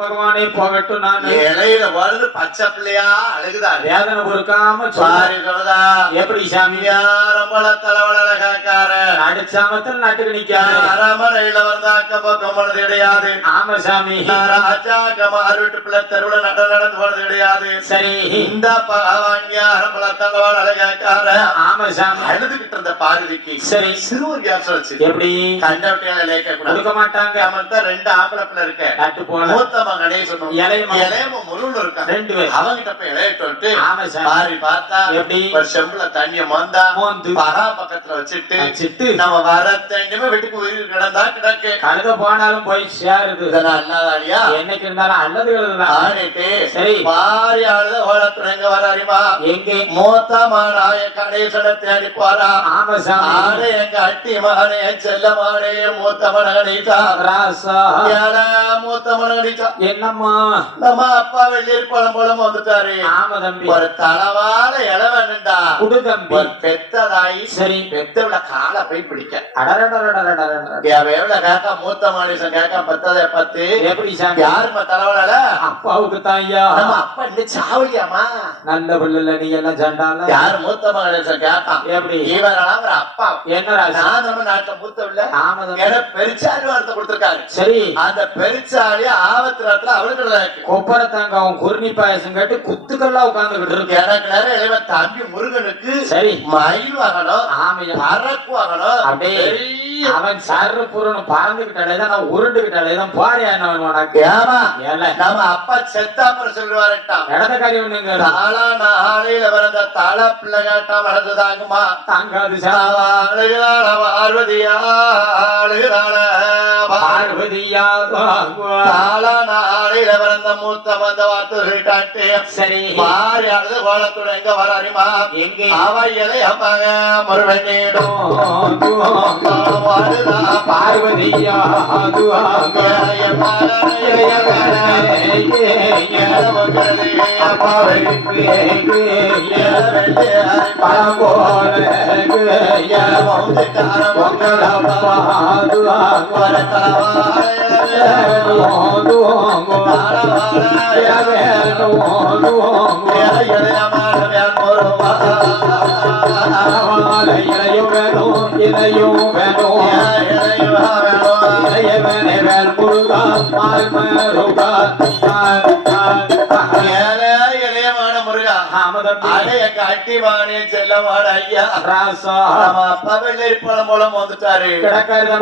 பகவானே போகட்டும். நான் இலையில வருது பச்சை பிள்ளையா அழுகுதான் வேதனை பொறுக்காம சாரி சொல்லுதா எப்படி சாமியா ரம்பள தலைவள காக்கார அடிச்சாமத்தில் நாட்டுக்கு நிக்காரு. அரமனையில வந்தா அக்கம் பக்கம் போனது கிடையாது. ஆமா சாமி. ராஜா கமார் வீட்டு பிள்ளை தெருவுல நடந்து போனது கிடையாது. சரி இந்த வாங்கிய அரம்பள தலைவள காக்கார ஆமா சாமி. அழுதுகிட்டு இருந்த பார்வதிக்கு சரி சிறுவர் வியாசம் வச்சு எப்படி கண்டவட்டையால லேக்க கூட கொடுக்க மாட்டாங்க. அவன்கிட்ட 2 ஆம்பளை பிள்ளை இருக்க நாட்டு போல மூத்த மகனே சொன்னோம் இளையம முருள் இருக்கான் 2 பேர். அவங்கிட்ட போய் இளையிட்டு விட்டு ஆமா சாமி. பாரி பார்த்தா எப்படி ஒரு செம்புல தண்ணிய மோந்து பகா பக்கத்துல வச்சுட்டு நம்ம வர தண்ணியுமே வீட்டுக்கு உயிர் கிடந்தா கிடக்கு கழுத போனாலும் போய் சேருது. அல்லாதாரியா என்னைக்கு இருந்தாலும் அல்லதுகள் ஆனிட்டு சரி பாரி ஆளுத ஓலத்துல எங்க வர அறிவா எங்கே மூத்தமானாய கணேசனை தேடி போறா. ஆமா சாமி. ஆறு எங்க அட்டி மகனே செல்ல மகனே மூத்த மகனீச்சா ராசா மூத்த மகனீச்சா என்னம்மா நம்ம அப்பா வெள்ளி பழம் போலம் வந்துட்டாரு. ஆமா தம்பி. ஒரு தளவால இளவன்டா குடு தம்பி. ஒரு பெத்ததாயி சரி பெத்தவள காலை போய் பிடிக்க அடடடடடடடட. எவ்வளவு கேட்க மூத்த மனுஷன் கேட்க பத்ததை பத்து எப்படி சாமி? யாருமா தளவால அப்பாவுக்கு தாய்யா. நம்ம அப்பா இன்னும் சாவலியாமா நல்ல பிள்ளை நீ எல்லாம் சண்டால யாரு மூத்த மனுஷன் கேட்டான் எப்படி இவரெல்லாம் ஒரு அப்பா என்ன ராசா? நான் நம்ம நாட்டை மூத்த பிள்ளை ஆமா தம்பி. எனக்கு பெருச்சாலி வார்த்தை கொடுத்திருக்காரு. சரி அந்த பெருச்சாலி ஆபத்து நேரத்துல அவளுக்கு இருக்கு. கொப்பரை தாங்க அவன் குருணி பாயசம் கேட்டு குத்துக்கெல்லாம் உட்கார்ந்துகிட்டு இருக்கு. எனக்கு நேரம் இளைவன் தம்பி முருகனுக்கு சரி மயில் வாகனம் ஆமையா பறக்கு வாகனம் அப்படியே அவன் சர்ற புறணும் பறந்துகிட்டாலேதான் நான் உருண்டுகிட்டாலேதான் பாரியா உனக்கு ஏமா ஏல நம்ம அப்பா செத்தாப்புறம் சொல்லுவாருட்டான் இடத்த காரி ஒண்ணுங்க தாளா நாளையில பிறந்த தாளா பிள்ளை கேட்டா மனசு தாங்குமா தாங்காது அழுகிறாள பார்வதியா அழுகிறாள பார்வதியா தாளா நாளையில பிறந்த மூத்த வந்த வார்த்தை சொல்லிட்டாட்டு சரி மாறி அழுது கோலத்தோட எங்க வர அறிமா எங்கே அவையலை அம்மாங்க முருகனேடும் பார்வதியா பழம் போல இலையும் வேணும் இலையும் வேணும் இளையவனவன் முருகா மால்மருகா இளையமான முருகா ஆமதம்பி எங்க அட்டிவானே செல்லமான ஐயா ராசா நம்ம அப்பா வெள்ளரி பழம் மூலம் வந்துட்டாரு.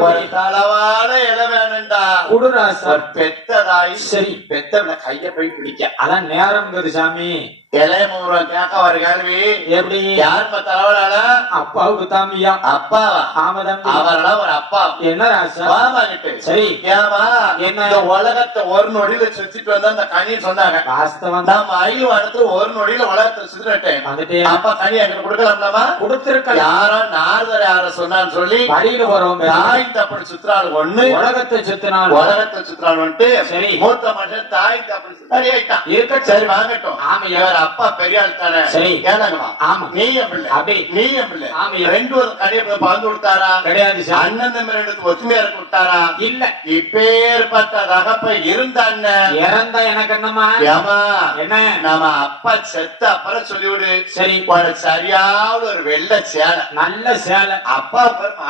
ஒரு தளவான இலை வேணுண்டா குடு ராசா. பெத்ததாய் சரி பெத்தவள கைய போய் பிடிக்க அதான் நேரம் சாமி. இளைய முருகன் கேட்க ஒரு கேள்வி எப்படி யாருமா தளவால அப்பாவுக்கு தாமியா அப்பாவா ஆமதம்பி. அவரெல்லாம் ஒரு அப்பா என்ன ராசா? வாமாங்கிட்டு சரி ஏமா என்ன இந்த உலகத்தை ஒரு நொடியில சுத்திட்டு வந்தா அந்த கனின்னு சொன்னாங்க. வாஸ்தவம் நம்ம ஐயோ அடுத்து ஒரு நொடியில உலகத்தை சுத்திட்டேன் வந்துட்டே அப்பா கனி எங்களுக்கு கொடுக்கலாம்லாமா கொடுத்திருக்கலாம். யாரோ நாரதர் யார சொன்னான்னு சொல்லி வழியில போறோம் தாய் தப்படி சுத்துறாள் ஒண்ணு உலகத்தை சுத்தினால் உலகத்தை சுத்துறாள் வந்துட்டு சரி மூத்த மனுஷன் தாய் தப்படி சரி ஆயிட்டான் இருக்கட்டும். சரி வாங்கட்டும். ஆமையா. இவர் அப்பா பெரிய ஆள் தானே சரி கேளுங்கம்மா. ஆமா நீங்க பிள்ளை அப்படி நீங்க பிள்ளை ஆமையா. ரெண்டு ஒரு கடையை போய் பறந்து விட்டாரா கிடையாது சார். அண்ணன் தம்பி ரெண்டு ஒத்துமையா இருக்க விட்டாரா இல்ல இப்பேற்பட்ட தகப்ப இருந்த அண்ணன் இறந்தா எனக்கு என்னமா ஏமா என்ன நம்ம அப்பா செத்த அப்புறம் சொல்லிவிடு. சரி ஒரு சரியான ஒரு வெள்ளை சேலை நல்ல சேலை அப்பா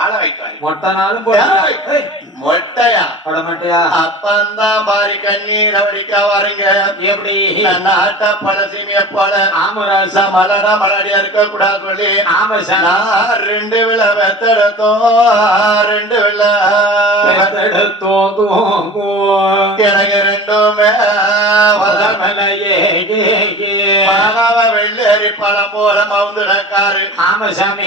ஆள வைக்காரு மொட்டை நாளும் போட மொட்டையா போட மாட்டியா? அப்பந்தான் பாரி கண்ணீர் வடிக்க வாருங்க எப்படி நாட்ட பழசிமிய போல ஆமராசா மலரா மலடியா இருக்க கூடாது சொல்லி ஆமா சார். நான் 2 விழா வெத்தெடுத்தோம் 2 விழா எனக்கு 2மே வெள்ளேறி பழம் போல மவுந்துடக்காரு. ஆமா சாமி.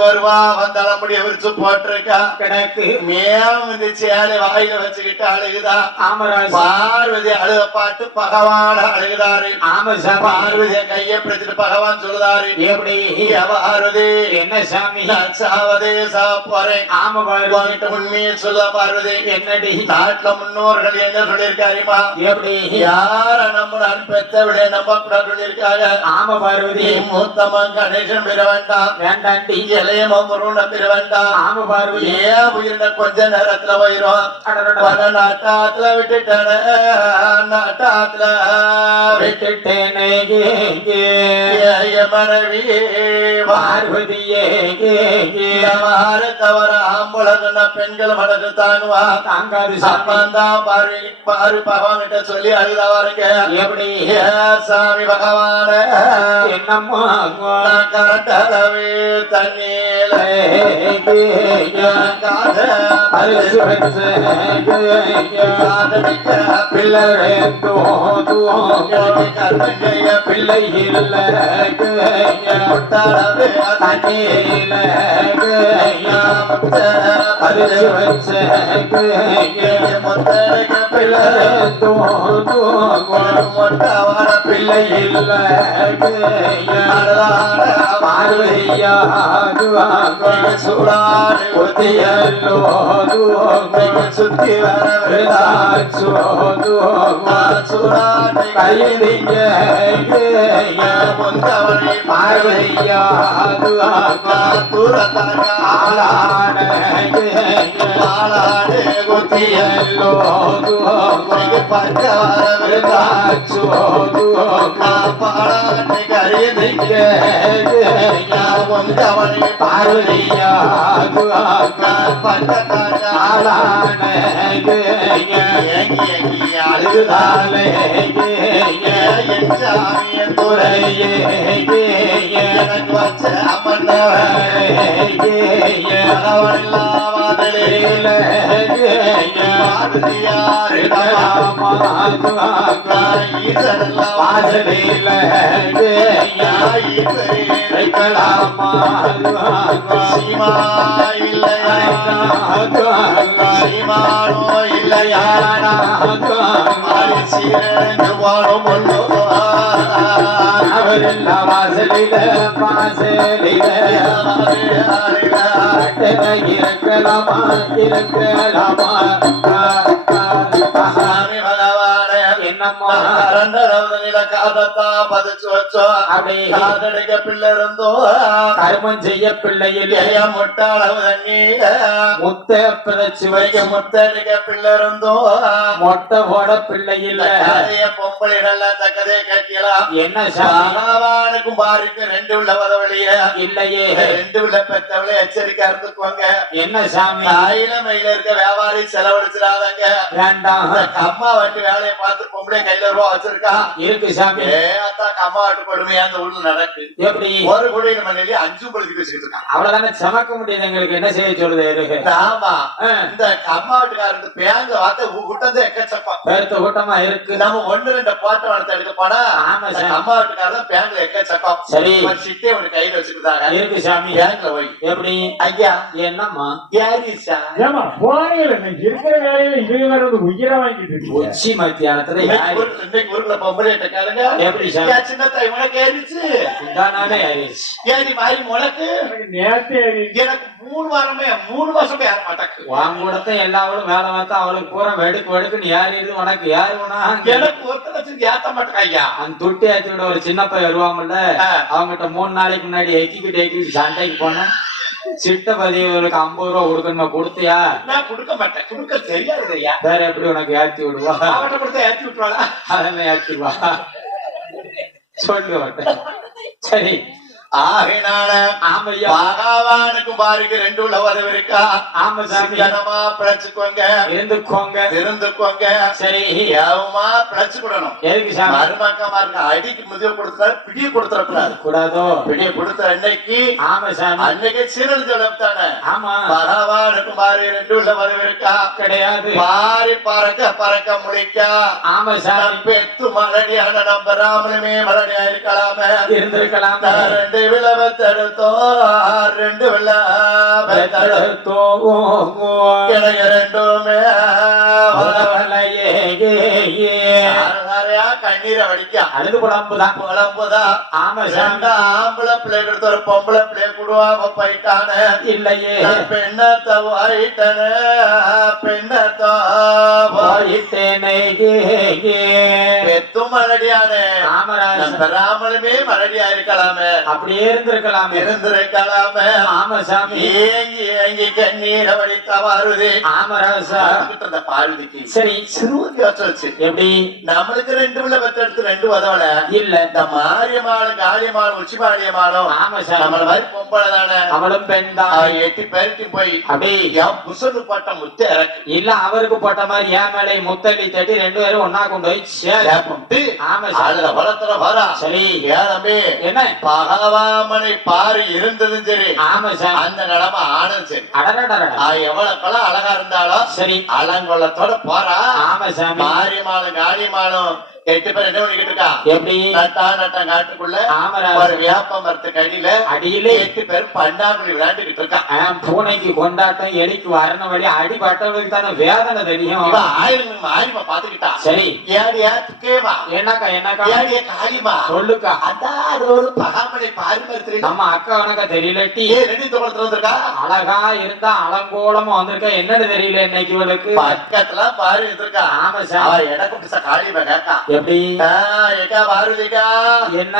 வருவா வந்தால முடிய விரிச்சு போட்டிருக்கா கிடக்கு மேம் இந்த சேலை வாயில வச்சுக்கிட்டு அழுகுதா. ஆமராசா பார்வதி அழுக பாட்டு பகவான அழுகுதாரு. ஆமா சாமி. பார்வதிய கையை பிடிச்சிட்டு பகவான் சொல்லுதாரு எப்படி பார்வதி என்ன சாமி? நான் சாவதே போறேன். ஆமா உன்கிட்ட உண்மையை சொல்ல பார்வதி என்னடி நாட்டுல முன்னோர்கள் என்ன சொல்லியிருக்காருமா எப்படி யார நம்ம பெத்த விட நம்ப கூடாது சொல்லியிருக்காரு. ஆமா ஆம பார்வதி மூத்தமன் கணேசன் பெற வேண்டாம் வேண்டாண்டி இளையம முருகன் பெற வேண்டாம் ஆம பார்வதி ஏன் உயிரின கொஞ்ச நேரத்துல போயிரும் நாட்டாத்துல விட்டுட்டான நாட்டாத்துல விட்டுட்டேனே மனைவி பார்வதியே தவற ஆம்பளதுன்னா பெண்கள் மனது தாங்குவா தாங்காது சம்பந்தான் பாரு பகவான் கிட்ட சொல்லி அழுதவாருங்க எப்படி சாமி பகவான என்னம்மா கரட்டளவே தண்ணீல பிள்ளை பிள்ளை இல்ல தண்ணீல பரிசு வச்ச பிள்ளை பிள்ளை இல்ல பார்வையா சூடாடு ஒத்தியல்லோ சுத்தி வர சூடாடு கையிலிங்க முந்தவனை பார்வையா தூரத்தாக ஆளான ஆளாடு ஒத்தியல்லோ பஞ்ச வர பாடாட்டை கருதிங்க முந்தவனை பார்வையா பஞ்சத்தாக ஆளான அழுதாலே என் சாமியன் துறையே எனக்கு வச்ச அம்மன்னவனில்லாமலே சீமானோ இல்லையானா அவரெல்லாம் வாசலில பாசலில இருக்கலாமா இருக்கலாமா என்னம்மா பிள்ளை இருந்தோ கருமம் செய்ய பிள்ளையில் முட்டாளவு தண்ணீர முத்த பிறச்சு வைக்க முத்தடிக்க பிள்ளை இருந்தோ மொட்டை போட பிள்ளையில் பொம்பளை இந்த கதையை கேட்கலாம் என்ன சாமி பகவானுக்கும் பாருக்கு ரெண்டு உள்ள வதவழிய இல்லையே ரெண்டு உள்ள பெத்தவளை எச்சரிக்கை இருந்துக்குவாங்க என்ன சாமி தாயில மயில இருக்க வியாபாரி செலவழிச்சிடாதாங்க வேண்டாம் அம்மா வாட்டு வேலையை பார்த்து பொம்பளை கையில ரூபா வச்சிருக்கா இருக்கு சாமி அத்தாக்கு அம்மா வாட்டு கொடுமையா அந்த ஊர்ல நடக்கு எப்படி ஒரு குடியின் மனைவி 5 பழுக்கு வச்சுக்கிட்டு இருக்காங்க அவ்வளவுதானே சமக்க முடியுது எங்களுக்கு என்ன செய்ய சொல்லுது ஆமா இந்த அம்மா வீட்டுக்காரருக்கு பேங்க வார்த்தை கூட்டம் எக்கச்சக்கம் பெருத்த கூட்டமா இருக்கு நம்ம 1-2 பாட்டு வளர்த்து எடுக்க போனா ஆமா சாமி அம்மா வீட்டுக்காரர் பேங்க்ல எக்கச்சக்கம் சரி சிட்டே ஒரு கையில வச்சுக்கிட்டாங்க இருக்கு சாமி பேங்க்ல போய் எப்படி ஐயா என்னம்மா யாரிசா ஏமா போறீங்கள நீங்க இருக்கிற வேலையில இது வேற வந்து உயிரை வாங்கிட்டு இருக்கீங்க. உச்சி மத்தியானத்துல யாரு இன்னைக்கு ஊருக்குள்ள பொம்பளை கேளுங்க எப்படி சாமி சின்ன தாய் உனக்கு ஏறிச்சு இதானாலே ஆயிடுச்சு ஏறி மாறி முளக்கு எனக்கு நேத்தே எனக்கு 3 வருஷமே ஏற மாட்டாக்கு உன் கூடத்த எல்லாவளும் வேலை பார்த்தா அவளுக்கு பூரா வெடுக்கு வெடுக்குன்னு யார் இது உனக்கு யாரு உனா எனக்கு 1 லட்சம் ஏத்த மாட்டாங்க ஐயா அந்த தொட்டி ஏத்தி விட ஒரு சின்ன பையன் வருவாங்கல்ல அவங்ககிட்ட 3 நாளைக்கு முன்னாடி எக்கிக்கிட்டு சண்டைக்கு போனேன் சிட்ட பதிவுகளுக்கு 50 ரூபா கொடுக்கணுமா கொடுத்தியா நான் கொடுக்க மாட்டேன் கொடுக்க தெரியாது ஐயா வேற எப்படி உனக்கு ஏத்தி விடுவா அவட்ட கொடுத்தா ஏத்தி விட்டுருவாளா அதெல்லாம் ஏத்திடுவா சொல்லு மாட்டேன் சரி ஆகினால ஆமையா பகவானுக்கும் பாருக்கு 2 உள்ள வரவிருக்கா ஆமா சாமி சிக்கனமா பிழைச்சுக்கோங்க இருந்துக்கோங்க சரி யாவுமா பிழைச்சுக்கிடணும் எதுக்கு சாமி மருமக்கமா இருக்க அடிக்கு முதிய கொடுத்தாரு பிடிய கொடுத்துடக்கூடாது கூடாதோ பிடிய கொடுத்த அன்னைக்கு ஆமா சாமி அன்னைக்கு சீரல் ஜலப்தானே ஆமா பகவானுக்கும் பாரு 2 உள்ள வரவிருக்கா கிடையாது பாரி பறக்க முழிக்கா ஆமா சாமி பெத்து மலடியான நம்ம ராமனுமே மலடியா இருக்கலாமே இருந்திருக்கலாம் 2 விளவத்தெடுத்தோ 2 விளவத்தெடுத்தோ கிளைய 2மே கண்ணீரை வடிக்கா அழுது புலம்புதான் புலம்புதான் ஆமா சாமி ஆம்பளை பிள்ளை கொடுத்த ஒரு பொம்பளை பிள்ளை குடுவாம போயிட்டானே இல்லையே பெண்ணத்த வாயிட்டனே பெண்ணத்த போயிட்டேனே பெத்து பெற்றதுக்கும் மலடியானே ஆமராஜா பெறாமலுமே மலடியா இருக்கலாமே அப்படியே இருந்திருக்கலாமே இருந்திருக்கலாமே ஆமா சாமி ஏங்கி ஏங்கி கண்ணீரை வடித்த பாருதி ஆமராஜா அந்த பார்வதிக்கு சரி சிறுவதி வச்சு எப்படி நம்மளுக்கு 2 பிள்ளை பெற்றெடுத்து 2 உதவல இல்ல இந்த மாரியம்மாளும் காளியம்மாளும் உச்சி மாரியம்மாளும் ஆமா சாமி நம்மள மாதிரி பொம்பளை தானே அவளும் பெண் தான் 8 பேருக்கு போய் அப்படி என் புசனு பட்ட முத்து இறக்கு இல்ல அவருக்கு போட்ட மாதிரி என் மேலே முத்தள்ளி தட்டி 2 பேரும் ஒன்னா கொண்டு போய் சேப்பம்ட்டு ஆமா சாமி அதுல வளத்துல வரா சரி ஏன் தம்பி என்ன பகவாமனை பாரு இருந்ததும் சரி ஆமா சாமி அந்த நிலைமை ஆனது சரி அடடடடா எவ்வளவுக்கெல்லாம் அழகா இருந்தாலும் சரி அலங்கொள்ளத்தோட போறா ஆமா சாமி மாரியம்மாளும் காளியம்மாளும் 8 பேர் என்ன பண்ணிக்கிட்டு இருக்கா எப்படி நட்டா காட்டுக்குள்ள ஆமராஜா ஒரு வேப்ப மரத்துக்கு அடியில அடியிலே 8 பேர் பண்டாங்குழி விளையாண்டுகிட்டு இருக்கா பூனைக்கு கொண்டாட்டம் எலிக்கு வரண வழி அடிபட்டவளுக்கு தானே வேதனை தெரியும் இவ ஆயிரம் மாரியம்மா பாத்துக்கிட்டா சரி ஏடியா துக்கேமா என்னக்கா ஏடியா காளிமா சொல்லுக்கா அதான் ஒரு பகாமனை பாரிமரத்துல நம்ம அக்கா உனக்க தெரியலட்டி ரெண்டு தோட்டத்துல வந்திருக்கா அழகா இருந்தா அலங்கோலமா வந்திருக்கா என்னன்னு தெரியல இன்னைக்கு இவளுக்கு பக்கத்துல பாரு இருந்திருக்கா ஆமா சார் எனக்கு காளிமா கேட்டா எப்படி ஏக்கா பாருதிக்கா என்ன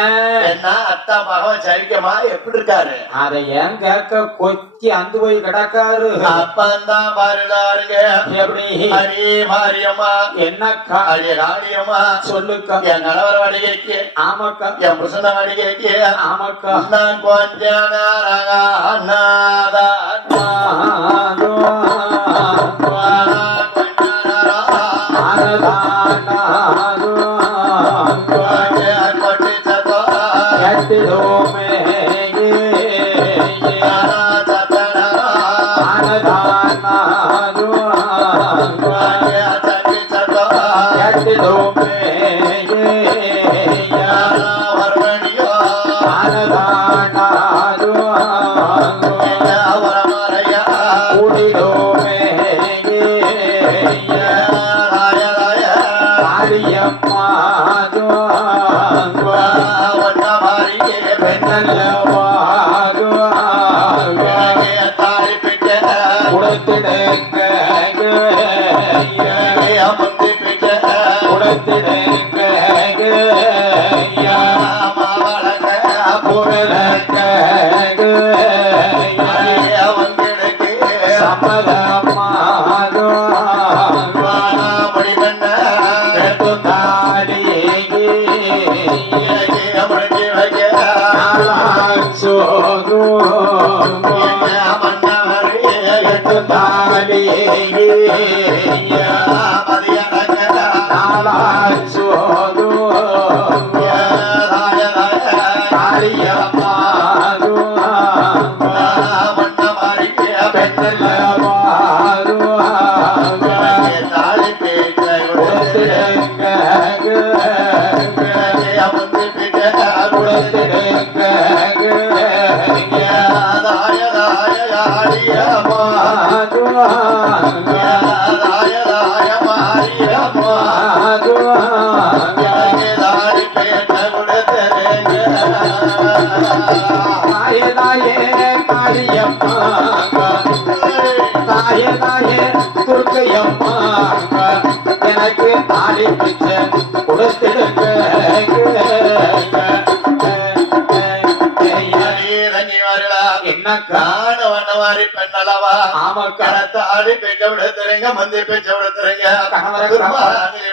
என்ன அத்தா மகன் சரிக்கமா எப்படி இருக்காரு அத ஏன் கேட்க கொக்கி அந்து போய் கிடக்காரு அப்பந்தான் பாருலாருங்க எப்படி அடி மாரியம்மா என்னக்கா அடிய காளியம்மா சொல்லுக்கா என் கணவர் வடிகைக்கு ஆமாக்கா என் புருஷன வடிகைக்கு ஆமாக்கா நான் கொஞ்ச நேரங்க அண்ணாதா எனக்கு தாலி பிச்சை கொடுத்திருக்க என்னக்கா வண்ணவாரி பெண்ணளவா ஆமாக்கா தாலி பேக்க விடுத்துறீங்க மந்தி பேச்ச விடுத்துறீங்க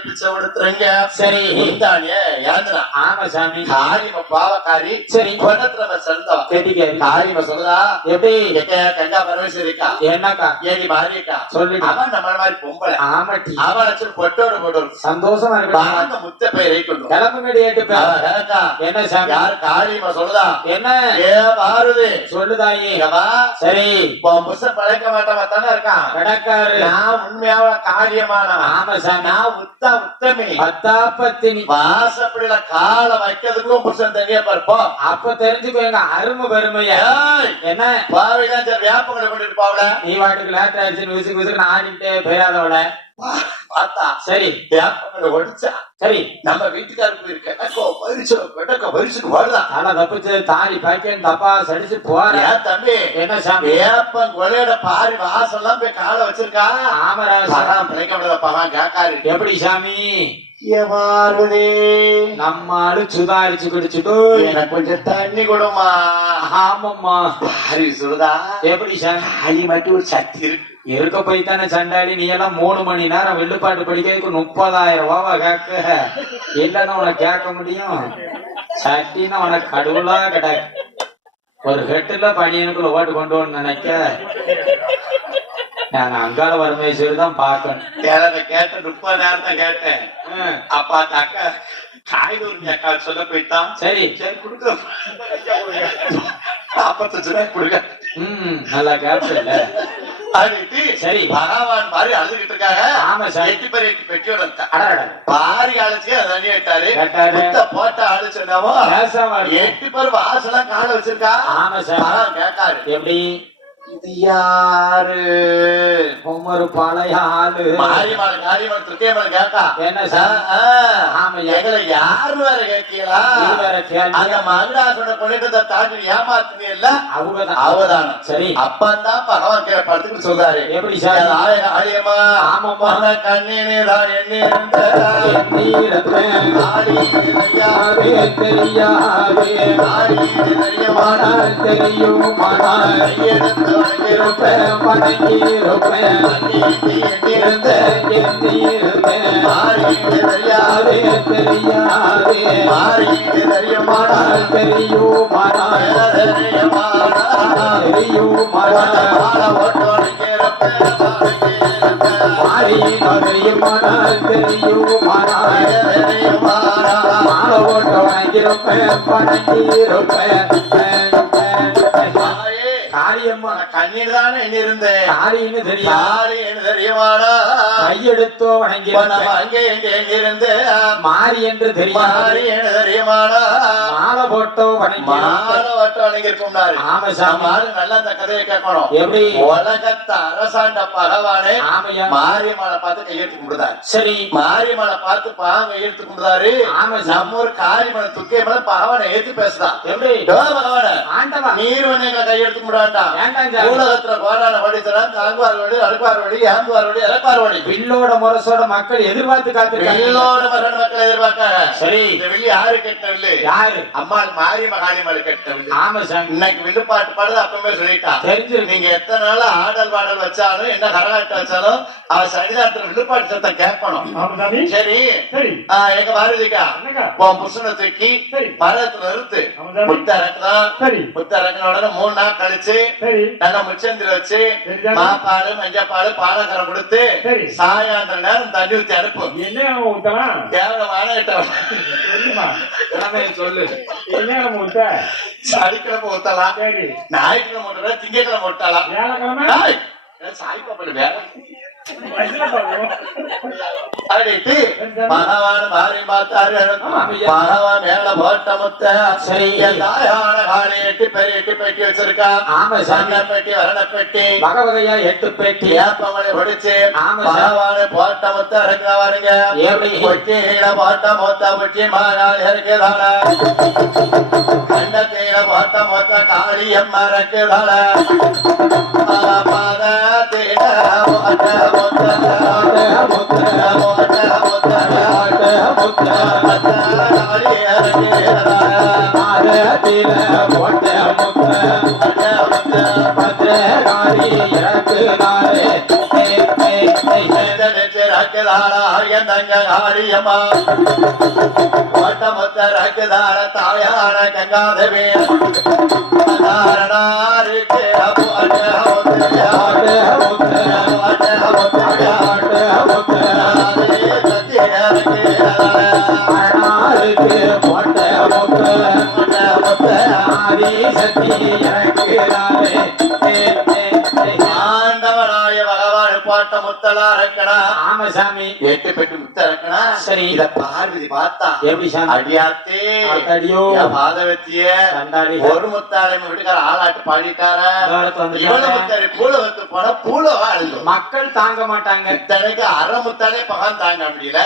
பிச்சை விடுத்துறீங்க சரி இந்தானியே யாந்திரா ஆமா சாமி காரிம பாவக்காரி சரி கொண்டத்துல செலுத்தவா கேட்டிக்காரி காரிம சொல்லுதா எப்படி கங்கா பரமேஸ்வரிக்கா என்னக்கா ஏடி மாரியக்கா சொல்லி அவன் நம்ம மாதிரி பொம்பளை ஆமாட்டி அவன் வச்சு பொட்டோடு போட்டு சந்தோஷமா இருக்கு முத்த பெயரை கொண்டு கிளம்புங்கடி ஏட்டு என்ன சாமி யாரு காரியமா சொல்லுதா என்ன ஏ பாருது சொல்லுதாயி சரி புருஷன் பழக்க மாட்டவா தானே இருக்கான் கடக்காரு நான் உண்மையாவ காரியமான ஆமா சாமி நான் உத்தமி பத்தாப்பத்தினி வாசப்படியில காலை வைக்கிறதுக்கும் புருஷன் தனியா பார்ப்போம் அப்ப தெரிஞ்சுக்கோங்க அருமை பெருமையா என்ன பாவைதான் சரி வியாபங்களை கொண்டுட்டு போவல நீ வாட்டுக்கு லேட் ஆயிடுச்சுன்னு விசுக்கு விசுக்கு ஆடிக்கிட்டே போயிடாதவள பார்த்தா சரி வியாபங்களை ஒடிச்சா சரி நம்ம வீட்டுக்காருக்கு இருக்க வரிசுக்கு வருதான் ஆனா தப்பிச்சு தாலி பாய்க்கன்னு தப்பா சடிச்சு போறேன் ஏன் தம்பி என்ன சாமி வேப்பம் கொலையோட பாரி வாசல்லாம் போய் காலை வச்சிருக்கா ஆமராஜ் பிழைக்க முடியாதப்பாவா கேக்காரு எப்படி சாமி பார்வதி நம்ம ஆளு சுதாரிச்சு குடிச்சுட்டு எனக்கு கொஞ்சம் தண்ணி கொடுமா. ஆமாம்மா. பாரி சொல்லுதா எப்படி சார் காளி மட்டும் ஒரு சக்தி இருக்கு. இருக்க போய் தானே சண்டாளி, நீ எல்லாம் 3 மணி நேரம் வெள்ளுப்பாட்டு படிக்கிறதுக்கு 30,000 ரூபாவா கேட்க? இல்லன்னா உனக்கு கேட்க முடியும்? சட்டின்னா உனக்கு கடவுளா கிடையாது. ஒரு ஹெட்டுல பணியனுக்குள்ள ஓட்டு கொண்டு வந்து நினைக்க நான் அங்காள வரமேஸ்வரி தான் பார்க்கணும். கேட்ட 30 நேரம் தான் கேட்டேன். அப்பா அக்கா காய்கறி அக்கா சொல்ல போயிட்டான். சரி சரி கொடுக்க 45 ரூபாய் கொடுக்க. நல்லா கேப்டன்ல. சரி பகவான் பாரி அழுதுகிட்டு இருக்காங்க. ஆமா சார். 8 பேர் 8 பெட்டியோட பாரி அழைச்சி தண்ணி கேட்டாரு. போட்ட அழிச்சுனாவோ 8 பேர் வாசலாம் கால வச்சிருக்கா. ஆமா சார். கேட்காரு எப்படி இது யாரு? ஒரு பழைய ஆளு மாரியம்மன் காரியம்மன் திருக்கையம்மன் கேட்டா என்ன சார்? ஆமா எங்களை யாரு வேற கேட்கீங்களா? அந்த மங்கடாசோட கொண்டுட்டு தாண்டி ஏமாத்துனீங்க இல்ல அவதானம். சரி அப்பதான் பகவான் கீழே படுத்துக்கிட்டு சொல்றாரு. எப்படி சார்? ஆரியம்மா ஆமாம்மா கண்ணீனே தான் என்ன தெரியும் காரியம்மா கண்ணீர் தானே என்ன இருந்தேன். காரின்னு தெரியும் தெரியுமாடா? கையெடுத்தோ வணங்கி அங்கே இருந்து மாறி என்று தெரியும். தெரியுமாடா? மாலை போட்டோ வணங்கி மாலை போட்டோ வணங்கி இருக்கும்னாரு. ஆமா சாமி. நல்லா அந்த கதையை கேட்கணும். எப்படி உலகத்தை அரசாண்ட பகவானே ஆமையா மாரியம்மனை பார்த்து கையெழுத்து கும்பிடுதாரு. சரி மாரியம்மனை பார்த்து பாவம் கையெழுத்து கும்பிடுதாரு. ஆமா நம்ம ஒரு காரியமனை துக்கையம்மனை பகவானை ஏத்து பேசுதான். எப்படி பகவான ஆண்டவா நீர் வண்ணங்களை கையெழுத்து கும்பிடாண்டா. வேண்டாம் உலகத்துல போராட வடித்தலாம் தாங்குவார் வடி அடுப்பார் வடி ஏங்குவார் வடி இறப்பார் வடி வில்லோட முரசோட மக்கள் எதிர்பார்த்து காத்திருக்காங்க. வில்லோட மரண மக்கள் எதிர்பார்க்காங்க. சரி இந்த வில்லி யாரு கேட்ட வில்லு? யாரு? அம்மாள் மாரியம்ம காளியம்மாள் கேட்ட வில்லு. ஆமா சாமி. இன்னைக்கு வில்லு பாட்டு பாடுது அப்பவே சொல்லிட்டா. தெரிஞ்சிருக்கு. நீங்க எத்தனை நாள் ஆடல் பாடல் வச்சாலும் என்ன கரகாட்டம் வச்சாலும் அவ சன்னிதானத்துல வில்லுப்பாட்டு சத்தம் கேட்கணும். சரி எங்க பாரதிக்கா உன் புருஷனை தூக்கி மரத்துல நிறுத்து. முத்த இறக்குதான். முத்த இறக்குன உடனே 3 நாள் கழிச்சு நல்லா முச்சந்திர வச்சு மாப்பாடு மஞ்சப்பாடு பாலகரம் கொடுத்து சாயாந்திர நேரம் தண்ணி ஊத்தி அனுப்பு. என்ன ஊத்தலாம்? கேவலமான சொல்லு. என்ன ஊத்த? சனிக்கிழமை ஊத்தலாம், ஞாயிற்றுக்கிழமை ஊத்தலாம், திங்கக்கிழமை ஊட்டலாம். சாய்ப்பாப்படு வேற பகவான் மாறி பார்த்தாரு. பகவான் மேல போட்ட முத்த தாயான காலை 8 பேர் 8 பெட்டி வச்சிருக்கா. சண்டை பெட்டி வரண பெட்டி வகை வகையா 8 பெட்டி ஏப்பமலை பிடிச்சு பகவான் போட்ட முத்த இறங்க வாருங்க. கொச்சியில போட்ட முத்த உச்சி மாநாள் இருக்குதான கண்டத்தில போட்ட முத்த காளியம்மா இருக்குதான பாதத்தில தாயான கங்காதேவி ஆண்டவனாய பகவான் பாட்ட முத்தலா இருக்கணா. ஆமா சாமி 8 பெட்டி முத்த இருக்கணா. சரி இத பார்வதி பார்த்தா எப்படி சாமி? அடியாத்தே அடியோ மாதவத்திய ஒரு முத்தாளை வீட்டுக்கார ஆளாட்டு பாடிட்டார. இவ்வளவு முத்தாரி பூல வைத்து போன பூலவா அழுது மக்கள் தாங்க மாட்டாங்க. இத்தனைக்கு அரை முத்தாலே பகவான் தாங்க முடியல.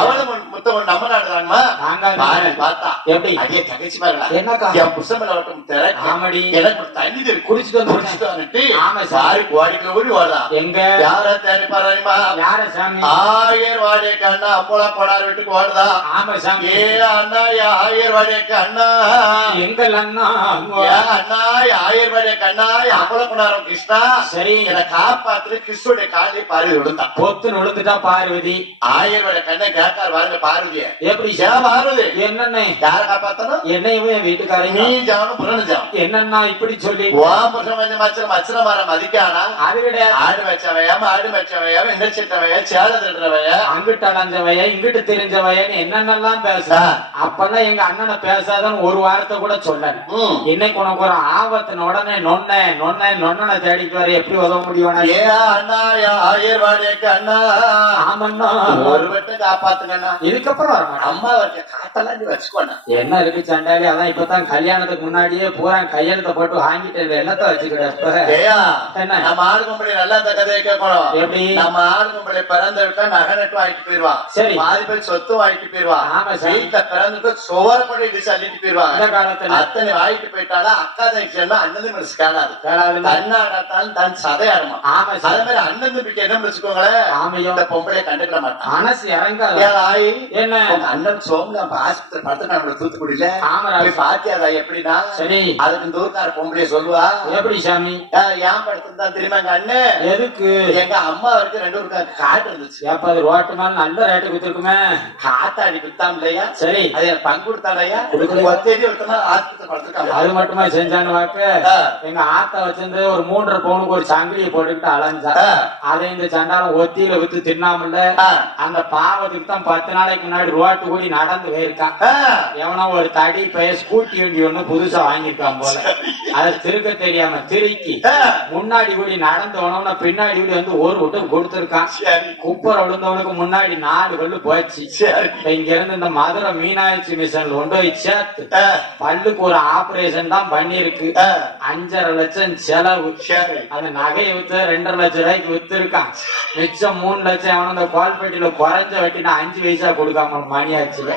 அவளை முத்த நம்ம நாடுறாங்கம்மா. பார்க்காத பார்த்தா எப்படி அடியே தகச்சு பாருடா என்னக்கா என் புருஷன் ஓட்டும் திறக்க ஆமடி எனக்கு தண்ணி தெரியும் குடிச்சிட்டு வந்துட்டு ஆமா சாமி சாரி கோடிக்குள்ள ஓடி வாடா எங்க யார தேடி பாருமா யார சாமி ஆயர் வாடகைக்கு அண்ணா அப்போலா கொடார் வீட்டுக்கு ஓடுதா ஆமா சாமி ஏ அண்ணா ஆயர் வாடகைக்கு அண்ணா எங்கள் அண்ணா ஏ அண்ணா ஆயர் வாடகைக்கு அண்ணா அப்போலா கொடாரம் கிருஷ்ணா சரி என்னை காப்பாத்து கிறிஸ்துடைய காலையை பார்வை விழுந்தான் பொத்து நுழுந்துட்டா பார்வதி ஆயர் வாடகை கண்ணை கேட்கார் வாருங்க பார்வதிய எப்படி ஏன் பார்வதி என்னண்ணே யார காப்பாத்தணும் என்னையும் என் வீட்டுக்காரங்க நீ ஜானும் புறனு ஜானும் என்னன்னா இப்படி சொல்லி மச்சன மரம் மதிக்கானா அது கிடையாது ஆடு வச்சவையா மாடு வச்சவையா வெண்டச்சிட்டவையா சேல திருடுறவையா அங்கிட்டு அலைஞ்சவைய இங்கிட்டு தெரிஞ்சவையன்னு என்னென்னலாம் பேச அப்பெல்லாம் எங்க அண்ணனை பேசாதன்னு ஒரு வாரத்தை கூட சொல்லல இன்னைக்கு உனக்கு ஒரு ஆபத்தின உடனே நொன்னனை தேடிட்டு வர எப்படி உதவ முடியும் ஏ அண்ணா ஆயர் வாடகைக்கு அண்ணா ஆமண்ணா ஒரு வெட்ட காப்பாத்துங்கண்ணா இதுக்கப்புறம் வர மாட்டேன் அம்மா வச்ச காத்தெல்லாம் நீ வச்சுக்கோண்ணா என்ன இருக்கு சண்டாலி அதான் இப்பதான் கல்யாணத்துக்கு முன்னாடியே பூரா கையெழுத்த போட்டு வாங்கிட்டு என்னத்த வச்சுக்கிட்ட ஏயா என்ன நம்ம ஆடு கும்படி நல்லா அந்த கதையை கேட்கணும் எப்படி நம்ம ஆடு கும்படி பிறந்த விட்டா நகை நட்டு வாங்கிட்டு போயிருவான் சரி பாதி பேர் சொத்து வாங்கிட்டு போயிருவான் ஆமா சார் வீட்டுல பிறந்துட்டு சுவர படி டிஷ் அள்ளிட்டு போயிருவாங்க இந்த காலத்துல அத்தனை வாங்கிட்டு போயிட்டாலும் அக்கா தங்கச்சி அண்ணன் மனசு காணாது தன்னாடாத்தாலும் தன் சதையாடுமா ஆமா அதே மாதிரி அண்ணன் தம்பிக்கு என்ன வச்சுக்கோங்களேன் ஆமையோ இந்த பொம்பளைய கண்டுக்கிற மாட்டான் மனசு இறங்காது ஏன் ஆயி என்ன உங்க அண்ணன் சோம்ல நம்ம ஆஸ்பத்திரி படுத்துட்டு நம்மள தூத்துக்குடியில ஆமா போய் பாத்தியாதா எப்படின்னா சரி அதுக்கு இந்த ஊருக்கார பொம்பளைய சொல்லுவா எப்படி சாமி ஏன் படுத்திருந்தா தெரியுமா எங்க அண்ணன் எதுக்கு எங்க அம்மா வரைக்கும் ரெண்டு ஊருக்கார காட்டு இருந்துச்சு ஏப்ப அது ரோட்டு மேல நல்ல ரேட்டு குத்துருக்குமே காத்தாடி வித்தாம் இல்லையா சரி அது பங்கு கொடுத்தாலையா கொடுக்கல. ஒத்தேடி ஒருத்தனா ஆஸ்பத்திரி படுத்திருக்காங்க அது மட்டுமா செஞ்சான்னு வாக்கு எங்க ஆத்தா வச்சிருந்து ஒரு 3.5 பவுனுக்கு ஒரு சங்கிலியை போட்டுக்கிட்டு அலைஞ்சா அதை இந்த சண்டாலம் ஒத்தியில வித்து தின்னாமல்ல அந்த பாவத்துக்கு தான் 10 நாளைக்கு முன்னாடி ரோட்டு கூடி நடந்து போயிருக்கான் எவனோ ஒரு தடி பைய ஸ்கூட்டி வண்டி ஒண்ணு புதுசா வாங்கியிருக்கான் போல அதை திருக்க தெரியாம திருக்கி முன்னாடி கூடி நடந்து போனவன பின்னாடி கூடி வந்து ஒரு விட்டு கொடுத்துருக்கான் குப்பரை விழுந்தவனுக்கு முன்னாடி 4 கல்லு போச்சு இங்க இருந்து இந்த மதுரை மீனாட்சி மிஷன்ல கொண்டு போய் சேர்த்து பல்லுக்கு ஒரு ஆபரேஷன் தான் பண்ணிருக்கு 5.5 லட்சம் செலவு அந்த நகையை வித்து 2.5 லட்சம் ரூபாய்க்கு வித்து இருக்கான் மிச்சம் 3 லட்சம் அவன் அந்த கோல்பேட்டியில குறைஞ்ச வட்டினா 5 பைசா கொடுக்காம மணியாச்சுல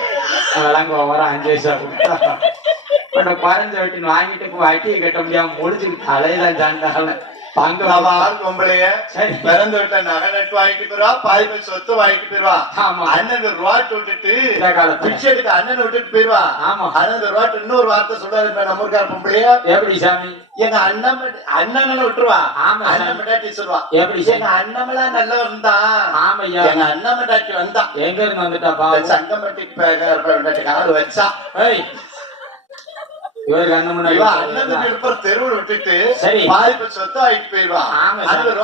விளங்க வர 5 பைசா கொடுத்தா குறைஞ்ச வட்டின்னு வாங்கிட்டு வட்டியை கட்ட முடியாம முடிச்சுக்கிட்டு தலைதான் சாண்டால பங்கு பொம்பளைய பிறந்து விட்ட நகை நட்டு வாங்கிட்டு போயிருவா பாதி பேர் சொத்து வாங்கிட்டு போயிருவா அண்ணன் ரோட்டு விட்டுட்டு பிச்சை எடுக்க அண்ணன் விட்டுட்டு போயிருவா அண்ணன் ரோட்டு இன்னொரு வார்த்தை சொல்றாரு நம்ம ஊருக்கார பொம்பளைய எப்படி சாமி எங்க அண்ணன் விட்டுருவா அண்ணன் மண்டாட்டி சொல்லுவா எப்படி எங்க அண்ணமெல்லாம் நல்லா வந்தா ஆமையா எங்க அண்ணன் மண்டாட்டி வந்தா எங்க இருந்து வந்துட்டாப்பா சங்கம்பட்டி காடு வச்சா இவருக்கு அந்த முன்னாடி அண்ணன் தெருவில் விட்டுட்டு சரி பாதிப்பு சொத்து ஆகிட்டு போயிருவா அது ஒரு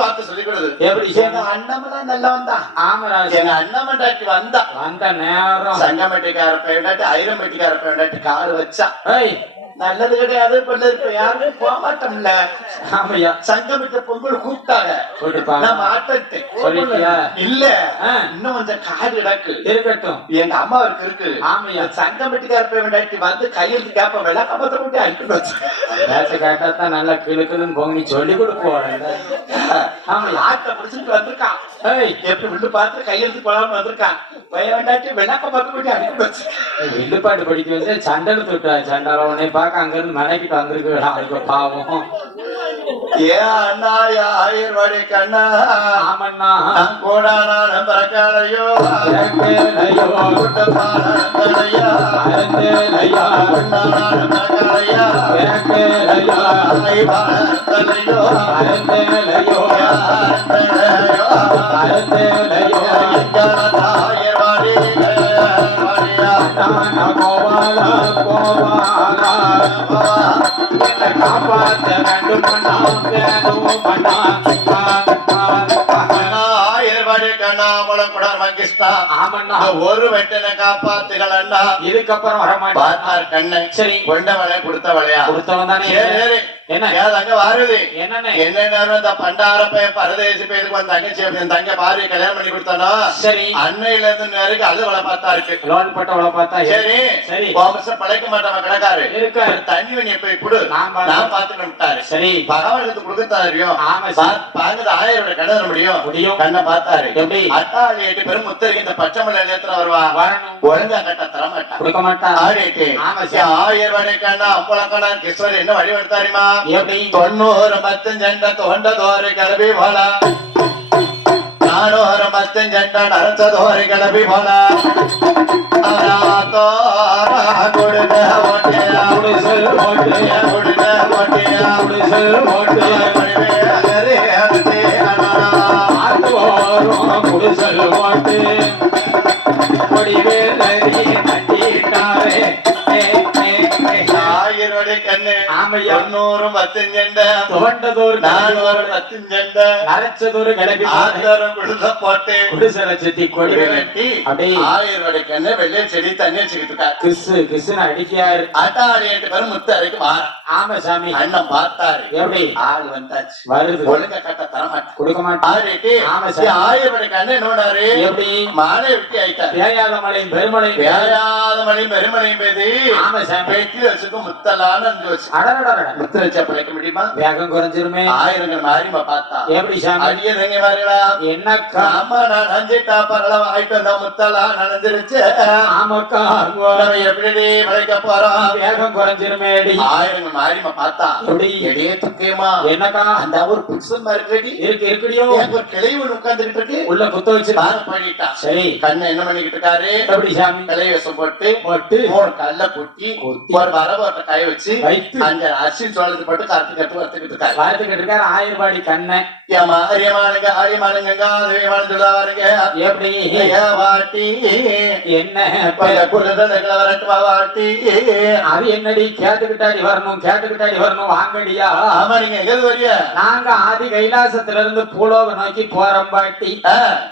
வார்த்தை சொல்லிக் கொடுது எப்படி எங்க அண்ணமெல்லாம் நல்லா வந்தா ஆமராஜ் எங்க அண்ணமண்டாட்டி வந்தா வந்த நேரம் சங்கம்பட்டிக்கார பையனாட்டி ஐரம்பட்டிக்கார பையனாட்டி காடு வச்சா நல்லது கிடையாது யாருமே போக மாட்டோம்ல ஆமையா சங்கமிட்ட பொங்கல் கூப்பிட்டாங்க நம்ம ஆட்டத்து இல்ல இன்னும் கொஞ்சம் காடு கிடக்கு இருக்கட்டும் எங்க அம்மாவுக்கு இருக்கு ஆமையா சங்கமிட்டுக்கார பையனாட்டி வந்து கையெழுத்து கேப்ப விளக்கமத்தை போட்டு அனுப்பி வச்சு பேச கேட்டாதான் நல்லா கிழக்குன்னு பொங்கி சொல்லி கொடுப்போம் ஆமையா ஆட்டை பிடிச்சிட்டு வந்திருக்கான் எப்படி விட்டு பார்த்து கையெழுத்து போடாம வந்திருக்கான் பையனாட்டி விளக்கமத்தை போட்டு அனுப்பி வச்சு வில்லுப்பாட்டு படிக்க வந்து சண்டல் தொட்டா சண்டால உடனே பார்க்க அங்க இருந்து மனைக்கிட்டு வந்திருக்கு பாவம் ஏ அண்ணா ஆயர் வாடகைக்கு அண்ணா ஆமண்ணா கோடானா பறக்காலையோ கூட்டப்பாளையா காப்பாற்ற வேண்டும் ஒரு வெட்டனை காப்பாத்துகள் அண்ணா இதுக்கப்புறம் வரமாட்டேன் கண்ணன் சரி கொண்ட வளைய கொடுத்த வளையா கொடுத்தவன் தானே என்ன? ஏன் தங்க பாரதி என்னன்னு? என்ன இந்த பண்டார பையன் பரதேசி பேருக்கு வந்து தங்கச்சி என் தங்க பாரதி கல்யாணம் பண்ணி கொடுத்தானோ சரி அன்னையில இருந்து நேருக்கு அழுவலை பார்த்தா இருக்கு லோன் பட்டவளை பார்த்தா சரி சரி வருஷம் பழைக்க மாட்டாம கிடக்காரு இருக்காரு. தண்ணி வண்ணிய போய் கொடு நான் நான் பாத்துட்டு விட்டாரு சரி பகவானுக்கு கொடுக்கத்தான் தெரியும் ஆமா சார். பாக்குது 1000 கண்ண முடியும் முடியும். கண்ணை பார்த்தாரு எப்படி? அட்டாளி 8 பேரும் முத்தருக்கு இந்த பச்சை மலை நேரத்துல வருவா வரணும். ஒழுங்கா கட்ட தர மாட்டா கொடுக்க மாட்டா ஆடிட்டு ஆமா சார். 1000 வடை கண்ணா அம்பளக்கண்ணா கிஷோர் என்ன வழிபடுத்தாருமா எப்படி 90 மத்தஞ்சண்ட தோண்டதோரு கிளம்பி போல 400 மத்தஞ்சண்ட நரச்சதோரு கிளம்பி போல கொடுங்க ஓட்டியா குடிசல் போட்டு கொடுங்க ஓட்டியா குடிசல் போட்டு ஆத்துவாரம் குடிசல் போட்டு கொடிவேல் நட்டிட்டாரே கண்ணு ஆமையா 90 மத்தஞ்சண்ட தோண்டதோர் 400 மத்தஞ்சண்ட நரைச்சதொரு கிளப்பி ஆதாரம் கொடுத்த போட்டு குடிசலை சுத்தி கொடி வெட்டி அப்படியே 1000 கண்ணு வெள்ளை செடி தண்ணி வச்சுக்கிட்டு இருக்காரு கிறிஸ்துன்னு அடிக்காரு அட்டாடி 8 பேரும் முத்தரைக்கு மாற ஆமா சாமி அண்ணன் பார்த்தாரு எப்படி ஆள் வந்தாச்சு வருது ஒழுங்க கட்ட தர மாட்டேன் கொடுக்க மாட்டான் ஆடிட்டு ஆமா சார். 1000 கண்ணு என்னோடாரு எப்படி மாலை வெட்டி ஆயிட்டாரு பேயாத மலையும் பெருமலையும் வேயாத மழையும் பெருமழையும் பெய்து ஆமா சாமி வெட்டி வச்சுக்கு முத்தலான்னு வச்சு அடடடடட முத்து வச்சா பிழைக்க முடியுமா வேகம் குறைஞ்சிருமே 1000 மாறிமா பார்த்தா எப்படி சாமி அடியதங்க மாறிடா என்னக்கா ஆமா நான் நஞ்சிட்டா பரளம் ஆயிட்டு வந்தா முத்தலா நனைஞ்சிருச்சு ஆமாக்கா நம்ம எப்படி விளைக்க போறோம் வேகம் குறைஞ்சிருமேடி 1000 மாறிமா பார்த்தா எப்படி? எடையே துக்கியமா என்னக்கா அந்த ஒரு புருஷன் இருக்கிறடி இருக்குடியோ ஒரு கிளை ஒண்ணு உட்கார்ந்துகிட்டு இருக்கு உள்ள குத்த வச்சு பாரு பண்ணிட்டா சரி கண்ணை என்ன பண்ணிக்கிட்டு இருக்காரு எப்படி சாமி கிளை விஷம் போட்டு போட்டு 3 கல்ல கொட்டி கொத்தி. ஒரு வரவோட்ட கை வச்சு வைத்து. அங்க அரிசி சோளத்தை போட்டு கருத்து கட்டு வறுத்துக்கிட்டு இருக்காரு வாரத்துக்கிட்டு இருக்காரு 1000 பாடி கண்ணை ஏமா அரியமானுங்க ஆரியமானுங்க தேவியமான சொல்லுவாருங்க எப்படி வாட்டி என்ன வரட்டுமா வாட்டி அது என்னடி கேட்டுக்கிட்டாடி வரணும் வாங்கடியா ஆமா நீங்க எங்க வரிய நாங்க ஆதி கைலாசத்துல இருந்து பூலோக நோக்கி போறோம் பாட்டி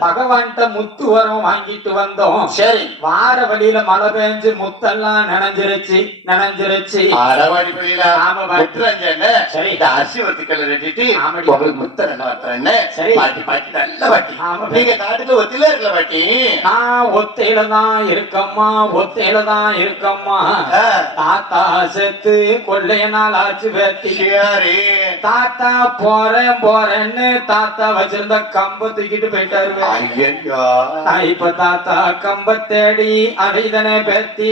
பகவான்கிட்ட முத்து வரம் வாங்கிட்டு வந்தோம் சரி வார வழியில மழை பெஞ்சு முத்தெல்லாம் நனைஞ்சிருச்சு அரவாடி பள்ளியில ஆமா பாட்டி. முத்துரஞ்சன்னு சரி. இந்த அரிசி வறுத்துக்கல்ல ரெட்டிட்டு ஆமாடி. உங்களுக்கு முத்தர் என்ன வறுத்துறேன்னு சரி. பாட்டி பாட்டி நல்ல பாட்டி ஆமா. நீங்க காட்டுல ஒத்தில இருக்கல பாட்டி நான் ஒத்தையில தான் இருக்கம்மா ஆ. தாத்தா செத்து கொள்ளைய நாள் ஆச்சு பேத்தி சரி தாத்தா போறேன்னு தாத்தா வச்சிருந்த கம்ப தூக்கிட்டு போயிட்டாரு ஐயோ இப்ப தாத்தா கம்ப தேடி அலைதனே பேத்தி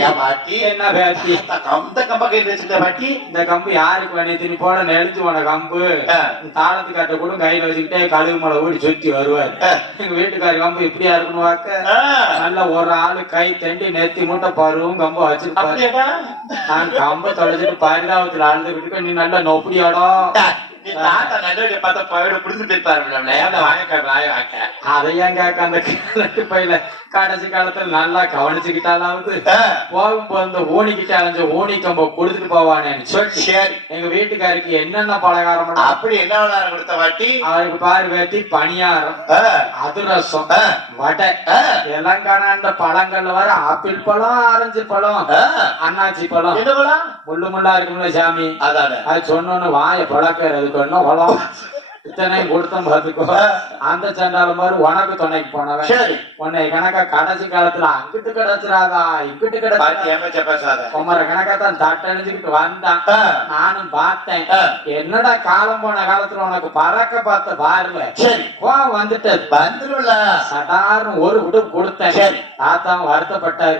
ஏன் பாட்டி என்ன பேத்தி அந்த கம்ப கையில் வச்சுட்ட பாட்டி இந்த கம்பு யாருக்கு வேணே திணி போல நெளிச்சு போன கம்பு ஆ. தாளத்து காட்ட கூட கையில வச்சுக்கிட்டே கழுகு மலை ஓடி சுத்தி வருவாரு எங்க வீட்டுக்காரி கம்பு இப்படியா இருக்கணும் வாக்க ஆ. நல்ல ஒரு ஆளு கை தண்டி நெத்தி மூட்டை பருவும் கம்பு வச்சிருப்பாரு அப்படியாடா? நான் கம்ப தொலைச்சிட்டு பரிதாபத்துல அழுதுகிட்டு நீ நல்லா நொப்படியாடா நீ தாத்தா நல்ல பார்த்தா பயிர புடிச்சுட்டு இருப்பாரு வாங்க அதையும் கேட்க அந்த கிழட்டு பையில கடைசி காலத்துல நல்லா கவனிச்சுக்கிட்டாலாவது போகும்போது இந்த ஓணிக்கிட்ட அலைஞ்ச ஓணி கம்ப கொடுத்துட்டு போவானேன்னு சொல்லி சரி எங்க வீட்டுக்காருக்கு என்னென்ன பலகாரம் பண்ணா- அப்படி என்ன விளையாட கொடுத்த பாட்டி அவருக்கு பாரு வேத்தி பணியாரம் அதிரசம் வடை எல்லாம் காண அந்த பழங்கள்ல வர ஆப்பிள் பழம் ஆரஞ்சு பழம் அண்ணாச்சி பழம் என்ன விழா முள்ளு முள்ளா இருக்கும்ல சாமி அதான அது சொன்னோன்னு வாய பழக்கிறதுக்கு ஒன்னும் பழம் இத்தனையும் கொடுத்தோம் பாத்துக்கோ அந்த சண்டால மாதிரி உனக்கு துணைக்கு போனவன் சரி உன்னை கணக்கா கடைசி காலத்துல அங்கிட்டு கிடைச்சிராதா இங்கிட்டு பாட்டி கிடைச்சா ஏமாச்ச பேசாத குமர கணக்கா தான் தட்டழிஞ்சுக்கிட்டு வந்தான் நானும் பார்த்தேன் ஆ. என்னடா காலம் போன காலத்துல உனக்கு பறக்க பார்த்த பாருல சரி கோவம் வந்துட்டது வந்துருல சடார்னு ஒரு உடுப்பு கொடுத்தேன் சரி. தாத்தாவும் வருத்தப்பட்டாரு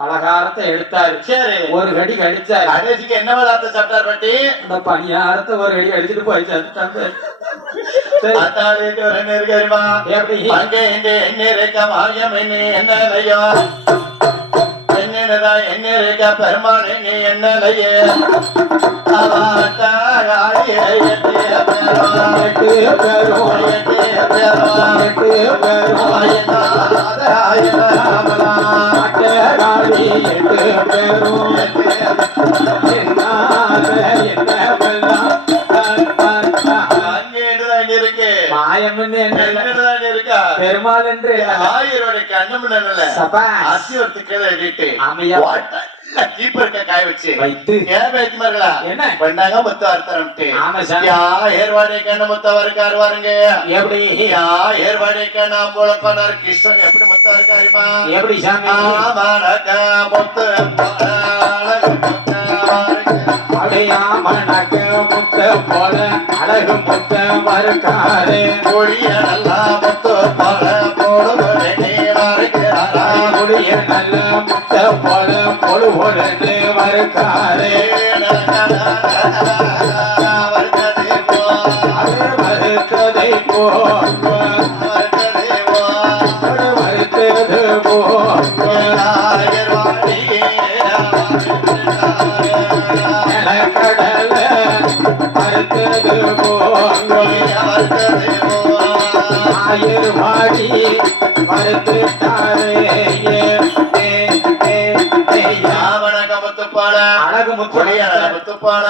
பலகாரத்தை எடுத்தாரு சரி ஒரு கடி கடிச்சாரு கடைசிக்கு என்ன விளையாட்டு சாப்பிட்டார் பாட்டி இந்த பணியாரத்தை ஒரு கடி அடிச்சுட்டு போய் சேர்த்துட்டாங்க சரி. அத்தாடிட்டு ஒரு நெருக்கமா எப்படி அங்கே இங்கே என்ன இருக்க மாயம் என்னலையோ என்னதான் என்ன இருக்க பெருமாள் நீ என்னலையே எட்டு பேரும் அட்டகாடி 8 பேரும் என்ன வெள்ளம் இருக்கு மாயம் கண்ணமுன்னு என்ன இல்ல. என்னதாங்க இருக்கா பெருமாள் என்று ஆயிரோட கண்ணமுன்னு சபா ஆசியத்துக்கு எழுதிட்டு ஆமையா தீப்பருக்க காய வச்சு வைத்து ஏன் பேச்சுமார்களா என்ன பண்ணாங்க முத்த அர்த்தம்ட்டு ஆமா சாமி யா ஏர்வாடை கண்ண முத்த இருக்காரு வாருங்க எப்படி யா ஏர்வாடை கண்ணா போல பண்ணாரு கிருஷ்ணன் எப்படி முத்த இருக்காருமா எப்படி சாமி ஆமாடக்க முத்து அழகு முத்த அப்படியா மணக்க முத்த போல அழகு முத்த மறுக்காரு ஒளிய நல்லா முத்து போல போடுவதே நீ மறுக்கிறாரா முடிய நல்ல முத்த போல பொழு பொழுது மறுக்காரு மறுத்ததை போ மறுத்தது போ கடல மறுத்தது போங்க ஆயிரம் மாடி மறுத்துட்டாரே அழகு முத்து முத்துப்பான